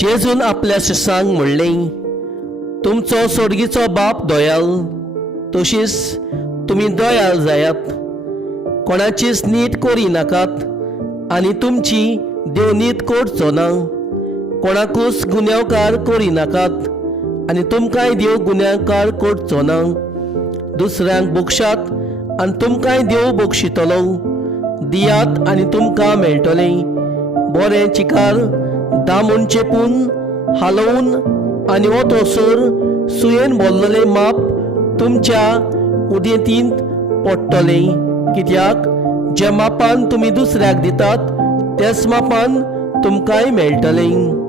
जेजून आपल्या शिष्यांक म्हणलें, तुमचो सोडगीचो बाप दयाल, तशीच तुमी दयाल जायात. कोणाचीच नीट करी नाकात आनी तुमची देव नीट करचो ना. कोणाकूच गुन्यांवकार करी नाकात आनी तुमकांय देव गुन्यांवकार करचो ना. दुसऱ्यांक बक्षात आनी तुमकांय देव बक्षितलो. दियात आनी तुमकां मेळटलें. बरें चिकार दामून चेपून हालोवन आनी ओतोसर सुयेन भरलेलें माप तुमच्या उदेंतींत पडटलें. कित्याक जे मापान तुमी दुसऱ्याक दितात तेच मापान तुमकांय मेळटलें.